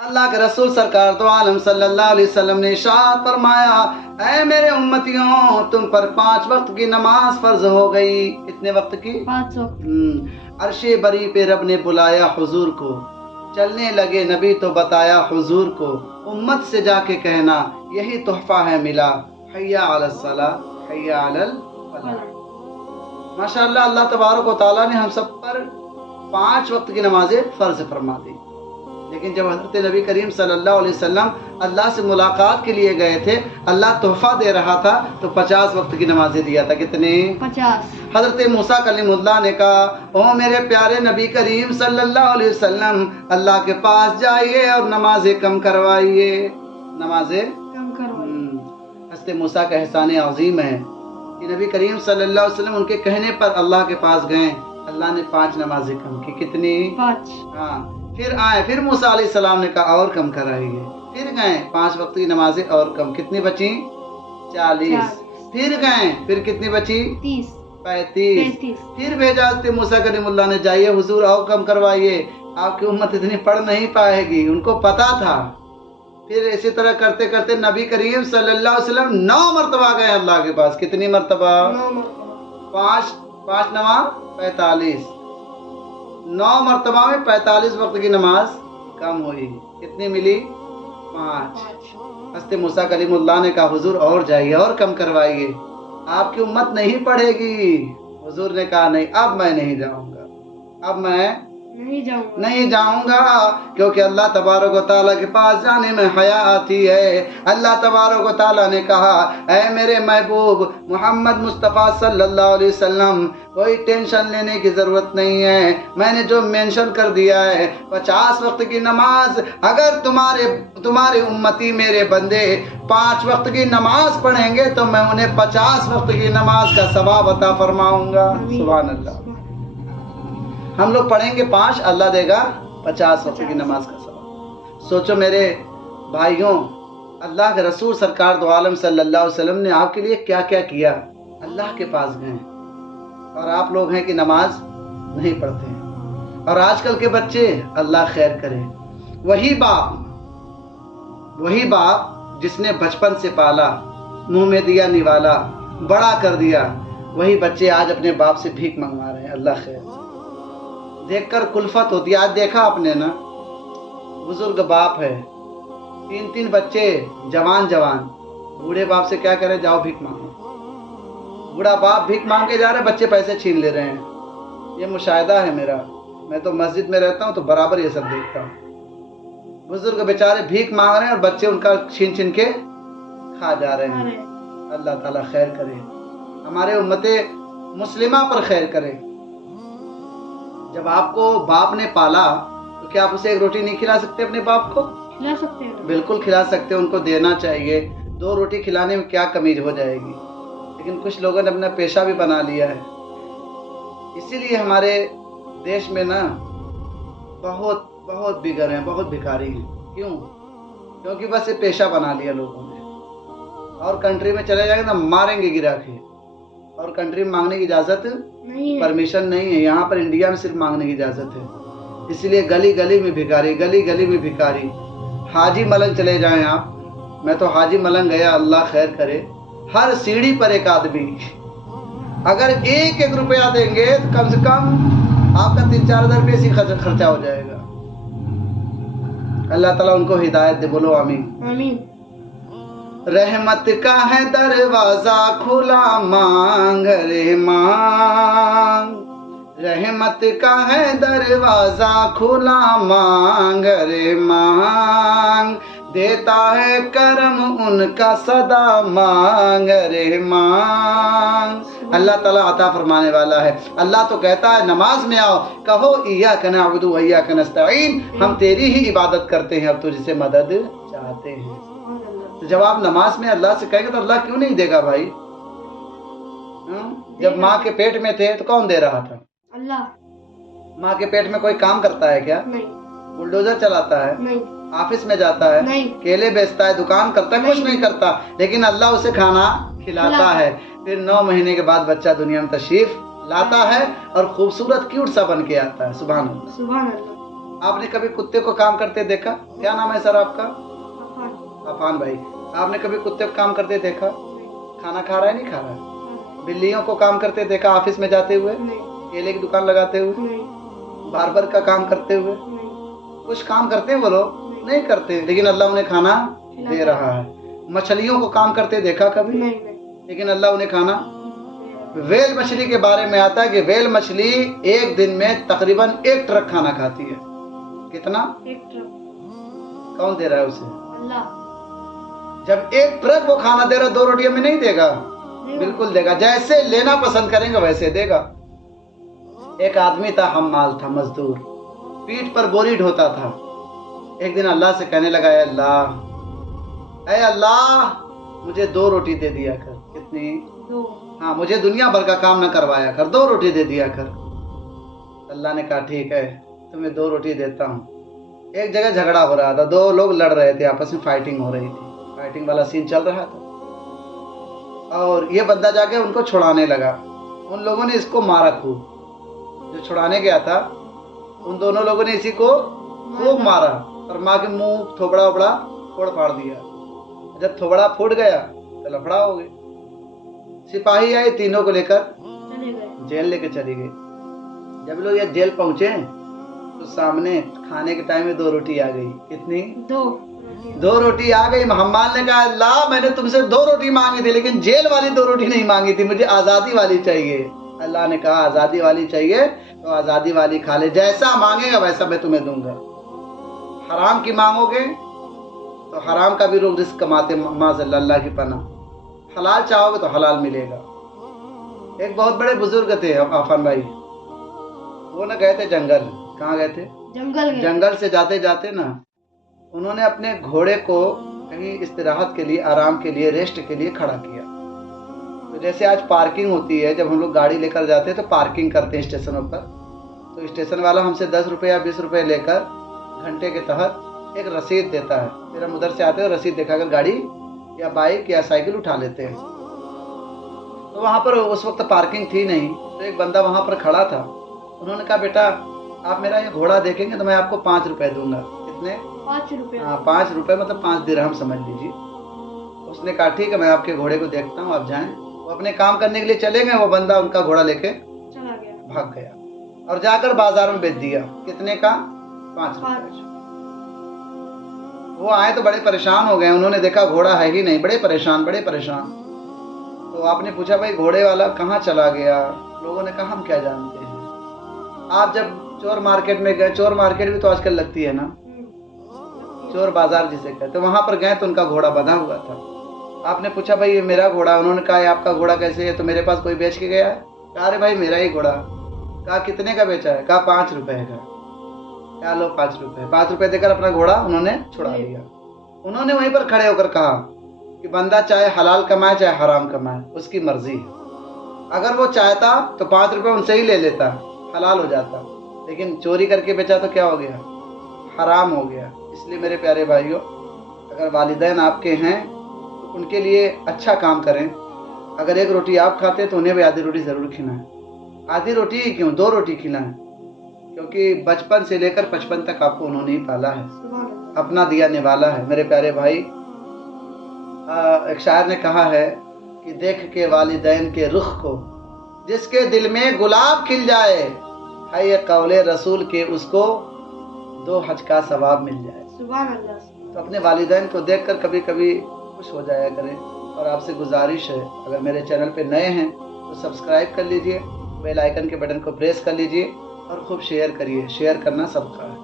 اللہ کے رسول سرکار تو عالم صلی اللہ علیہ وسلم نے ارشاد فرمایا، اے میرے امتیوں، تم پر 5 وقت کی نماز فرض ہو گئی۔ کتنے وقت کی؟ 5 وقت۔ عرش بری پہ رب نے بلایا حضور کو، چلنے لگے نبی تو بتایا حضور کو، امت سے جا کے کہنا یہی تحفہ ہے ملا، حی علی الصلاۃ حی علی الفلاح۔ ماشاءاللہ اللہ تبارک و تعالیٰ نے ہم سب پر 5 وقت کی نمازیں فرض فرما دی، لیکن جب حضرت نبی کریم صلی اللہ علیہ وسلم اللہ سے ملاقات کے لیے گئے تھے، اللہ تحفہ دے رہا تھا تو 50 وقت کی نمازیں دیا تھا۔ کتنے؟ 50۔ حضرت موسیٰ کلیم اللہ نے کہا، او میرے پیارے نبی کریم صلی اللہ علیہ وسلم، اللہ کے پاس جائیے اور نمازیں کم کروائیے، نمازیں کم کروائیے۔ حضرت موسیٰ کا احسان عظیم ہے کہ نبی کریم صلی اللہ علیہ وسلم ان کے کہنے پر اللہ کے پاس گئے، اللہ نے 5 نمازیں کم کی۔ کتنی؟ 5۔ ہاں، پھر آئے، پھر موسیٰ علیہ السلام نے کہا اور کم کرائیے، پھر گئے 5 وقت کی نمازیں اور کم۔ کتنی بچیں؟ 40۔ پھر گئے، پھر کتنی بچی؟ 30۔ 35۔ پھر بھیجا حضرت موسیٰ کلیم اللہ نے، جائیے حضور اور کم کروائیے، آپ کی امت اتنی پڑھ نہیں پائے گی، ان کو پتا تھا۔ پھر اسی طرح کرتے کرتے نبی کریم صلی اللہ علیہ وسلم 9 مرتبہ گئے اللہ کے پاس۔ کتنی مرتبہ؟ 9 مرتبہ۔ 5 9 45، 9 مرتبہ میں 45 وقت کی نماز کم ہوئی۔ کتنی ملی؟ 5۔ حضرت موسیٰ کلیم اللہ نے کہا حضور اور جائیے اور کم کروائیے، آپ کی امت نہیں پڑھے گی۔ حضور نے کہا نہیں، اب میں نہیں جاؤں گا، اب میں نہیں جاؤں گا، کیونکہ اللہ تبارک و تعالیٰ کے پاس جانے میں حیا آتی ہے۔ اللہ تبارک و تعالیٰ نے کہا، اے میرے محبوب محمد مصطفیٰ صلی اللہ علیہ وسلم، کوئی ٹینشن لینے کی ضرورت نہیں ہے، میں نے جو مینشن کر دیا ہے 50 وقت کی نماز، اگر تمہارے امتی میرے بندے 5 وقت کی نماز پڑھیں گے تو میں انہیں 50 وقت کی نماز کا ثواب عطا فرماؤں گا۔ سبحان اللہ۔ ہم لوگ پڑھیں گے 5، اللہ دے گا 50 وقت کی نماز کا ثواب۔ سوچو میرے بھائیوں، اللہ کے رسول سرکار دو عالم صلی اللہ علیہ وسلم نے آپ کے لیے کیا کیا کیا۔ اللہ کے پاس گئے اور آپ لوگ ہیں کہ نماز نہیں پڑھتے ہیں، اور آج کل کے بچے اللہ خیر کرے، وہی باپ جس نے بچپن سے پالا، منہ میں دیا نوالا، بڑا کر دیا، وہی بچے آج اپنے باپ سے بھیک منگوا رہے ہیں۔ اللہ خیر، دیکھ کر کلفت ہوتی ہے۔ آج دیکھا آپ نے نا، بزرگ باپ ہے، 3 بچے، جوان، بوڑھے باپ سے کیا کرے، جاؤ بھیک مانگو۔ بوڑھا باپ بھیک مانگ کے جا رہے، بچے پیسے چھین لے رہے ہیں۔ یہ مشاہدہ ہے میرا، میں تو مسجد میں رہتا ہوں تو برابر یہ سب دیکھتا ہوں۔ بزرگ بیچارے بھیک مانگ رہے ہیں اور بچے ان کا چھین کے کھا جا رہے ہیں۔ اللہ تعالیٰ خیر کرے، ہمارے امت مسلمہ پر خیر کرے۔ جب آپ کو باپ نے پالا تو کیا آپ اسے 1 روٹی نہیں کھلا سکتے؟ اپنے باپ کو کھلا سکتے ہیں، بالکل کھلا سکتے ہیں، ان کو دینا چاہیے۔ 2 روٹی کھلانے میں کیا کمی ہو جائے گی؟ لیکن کچھ لوگوں نے اپنا پیشہ بھی بنا لیا ہے۔ اسی لیے ہمارے دیش میں نا بہت بگڑ ہیں، بہت بھکاری ہیں۔ کیوں؟ کیونکہ بس یہ پیشہ بنا لیا لوگوں نے۔ اور کنٹری میں چلے جائیں گے نا، ماریں گے گرا کے، اور کنٹری میں مانگنے کی اجازت پرمیشن نہیں ہے۔ یہاں پر انڈیا میں صرف مانگنے کی اجازت ہے۔ اسی لیے گلی گلی میں بھکاری۔ حاجی ملنگ چلے جائیں آپ، میں تو حاجی ملنگ گیا، اللہ خیر کرے، ہر سیڑھی پر ایک آدمی، اگر 1 روپیہ دیں گے تو کم سے کم آپ کا 3-4 ہزار روپئے سے خرچہ ہو جائے گا۔ اللہ تعالیٰ ان کو ہدایت دے، بولو آمین۔ آمین۔ رحمت کا ہے دروازہ کھلا، مانگ رے مانگ، رحمت کا ہے دروازہ کھلا، مانگ رے مانگ، دیتا ہے کرم ان کا صدا، مانگ رے مانگ۔ اللہ تعالیٰ عطا فرمانے والا ہے۔ اللہ تو کہتا ہے نماز میں آؤ، کہو ایاک نعبد و ایاک نستعین، ہم تیری ہی عبادت کرتے ہیں اور تجھ سے مدد چاہتے ہیں۔ تو جب آپ نماز میں اللہ سے کہیں گے تو اللہ کیوں نہیں دے گا بھائی؟ جب ماں کے پیٹ میں تھے تو کون دے رہا تھا؟ اللہ۔ ماں کے پیٹ میں کوئی کام کرتا ہے کیا؟ نہیں۔ بلڈوزر چلاتا ہے؟ نہیں۔ آفس میں جاتا ہے؟ نہیں۔ کیلے بیچتا ہے، دکان کرتا ہے؟ کچھ نہیں کرتا، لیکن اللہ اسے کھانا کھلاتا ہے۔ پھر 9 مہینے کے بعد بچہ دنیا میں تشریف لاتا ہے اور خوبصورت کیوٹ سا بن کے آتا ہے۔ سبحان اللہ۔ سبحان اللہ۔ آپ نے کبھی کتے کو کام کرتے دیکھا؟ کیا نام ہے سر آپ کا؟ عفان عفان بھائی. آپ نے کبھی کتے کو کام کرتے دیکھا؟ کھانا کھا رہا ہے نہیں کھا رہا ہے؟ بلیوں کو کام کرتے دیکھا آفس میں جاتے ہوئے؟ نہیں کیلے کی دکان لگاتے ہوئے؟ نہیں باربر کا کام کرتے ہوئے؟ نہیں کچھ کام کرتے ہیں وہ لوگ؟ نہیں کرتے، لیکن اللہ انہیں کھانا دے رہا ہے. مچھلیوں کو کام کرتے دیکھا کبھی؟ نہیں لیکن اللہ انہیں کھانا. ویل مچھلی کے بارے میں آتا ہے کہ ویل مچھلی ایک دن میں تقریباً 1 ٹرک کھانا کھاتی ہے. کتنا؟ ایک ٹرک کون دے رہا ہے اسے؟ اللہ جب 1 ٹرک وہ کھانا دے رہا 2 روٹیاں میں نہیں دے گا؟ بالکل دے گا، جیسے لینا پسند کریں گا ویسے دے گا. ایک آدمی تھا، حمال تھا، مزدور، پیٹھ پر بوری ڈھوتا تھا. ایک دن اللہ سے کہنے لگا، اے اللہ مجھے 2 روٹی دے دیا کر. کتنی؟ 2 ہاں، مجھے دنیا بھر کا کام نہ کروایا کر، 2 روٹی دے دیا کر. اللہ نے کہا ٹھیک ہے تمہیں 2 روٹی دیتا ہوں. ایک جگہ جھگڑا ہو رہا تھا، 2 لوگ لڑ رہے تھے، آپس میں فائٹنگ ہو رہی تھی، فائٹنگ والا سین چل رہا تھا. اور یہ بندہ جا کے ان کو چھڑانے لگا. ان لوگوں نے اس کو مارا خوب. جو چھڑانے گیا تھا ان دونوں لوگوں نے اسی کو خوب مارا اور ماں کے منہ تھوبڑا وبڑا پھوڑ پھاڑ دیا. جب تھوبڑا پھوٹ گیا تو لفڑا ہو گئی. سپاہی آئے، تینوں کو لے کر چلے گئے. جیل لے کے چلی گئی. جب لوگ یہ جیل پہنچے تو سامنے کھانے کے ٹائم میں 2 روٹی آ گئی. کتنی؟ 2 روٹی آ گئی. حمال نے کہا اللہ میں نے تم سے 2 روٹی مانگی تھی لیکن جیل والی 2 روٹی نہیں مانگی تھی، مجھے آزادی والی چاہیے. اللہ نے کہا آزادی والی چاہیے تو آزادی والی کھا لے، جیسا مانگے گا ویسا میں تمہیں دوں گا. حرام کی مانگو گے تو حرام کا بھی لوگ رزق کماتے، معاذ اللہ کی پناہ. حلال چاہو گے تو حلال ملے گا. ایک بہت بڑے بزرگ تھے عفان بھائی، وہ نہ گئے تھے جنگل. کہاں گئے تھے؟ جنگل سے جاتے جاتے نا انہوں نے اپنے گھوڑے کو کہیں استراحت کے لیے، آرام کے لیے، ریسٹ کے لیے کھڑا کیا. تو جیسے آج پارکنگ ہوتی ہے، جب ہم لوگ گاڑی لے کر جاتے ہیں تو پارکنگ کرتے ہیں اسٹیشنوں پر، تو اسٹیشن والا ہم سے 10 روپے یا 20 روپے لے کر گھنٹے کے تحت ایک رسید دیتا ہے. پھر ہم ادھر سے آتے ہیں رسید دکھا کر گاڑی یا بائک یا سائیکل اٹھا لیتے ہیں. تو وہاں پر اس وقت پارکنگ تھی نہیں، تو ایک بندہ وہاں پر کھڑا تھا. انہوں نے کہا بیٹا آپ میرا یہ گھوڑا دیکھیں گے تو میں آپ کو 5 روپے دوں گا. کتنے؟ 5 روپے. ہاں 5 روپے مطلب 5 درہم سمجھ لیجیے. اس نے کہا ٹھیک ہے میں آپ کے گھوڑے کو دیکھتا ہوں، آپ جائیں. وہ اپنے کام کرنے کے لیے چلے گئے. وہ بندہ ان کا گھوڑا لے کے چلا گیا، بھاگ گیا اور جا کر بازار میں بیچ دیا. کتنے کا؟ 5 روپے. وہ آئے تو بڑے پریشان ہو گئے. انہوں نے دیکھا گھوڑا ہے ہی نہیں، بڑے پریشان. تو آپ نے پوچھا بھائی گھوڑے والا کہاں چلا گیا؟ لوگوں نے کہا ہم کیا جانتے ہیں. آپ جب چور مارکیٹ میں گئے، چور مارکیٹ بھی تو آج کل لگتی ہے نا، چور بازار جسے کہتے، وہاں پر گئے تو ان کا گھوڑا بندھا ہوا تھا. آپ نے پوچھا بھائی یہ میرا گھوڑا. انہوں نے کہا یہ آپ کا گھوڑا کیسے ہے؟ تو میرے پاس کوئی بیچ کے گیا ہے. کہا ارے بھائی میرا ہی گھوڑا. کہا کتنے کا بیچا ہے؟ کہا 5 روپے کا. کیا لو 5 روپے. 5 روپے دے کر اپنا گھوڑا انہوں نے چھڑا لیا. انہوں نے وہیں پر کھڑے ہو کر کہا کہ بندہ چاہے حلال کمائے چاہے حرام کمائے اس کی مرضی ہے. اگر وہ چاہتا تو 5 روپے ان سے ہی لے لیتا، حلال ہو جاتا، لیکن چوری کر کے بیچا تو کیا ہو گیا؟ حرام ہو گیا. اس لیے میرے پیارے بھائیوں، اگر والدین آپ کے ہیں تو ان کے لیے اچھا کام کریں. اگر 1 روٹی آپ کھاتے تو انہیں بھی آدھی روٹی ضرور کھلائیں. آدھی روٹی ہی کیوں، 2 روٹی کھلائیں، کیونکہ بچپن سے لے کر 55 تک آپ کو انہوں نے ہی پالا ہے، اپنا دیا نوالا ہے. میرے پیارے بھائی، ایک شاعر نے کہا ہے کہ دیکھ کے والدین کے رخ کو جس کے دل میں گلاب کھل جائے، ہے یہ قول رسول کے اس کو 2 حج کا ثواب مل جائے. سبحان اللہ. تو اپنے والدین کو دیکھ کر کبھی کبھی خوش ہو جایا کریں. اور آپ سے گزارش ہے اگر میرے چینل پہ نئے ہیں تو سبسکرائب کر لیجئے، بیل آئیکن کے بٹن کو پریس کر لیجئے اور خوب شیئر کریے. شیئر کرنا صدقہ ہے.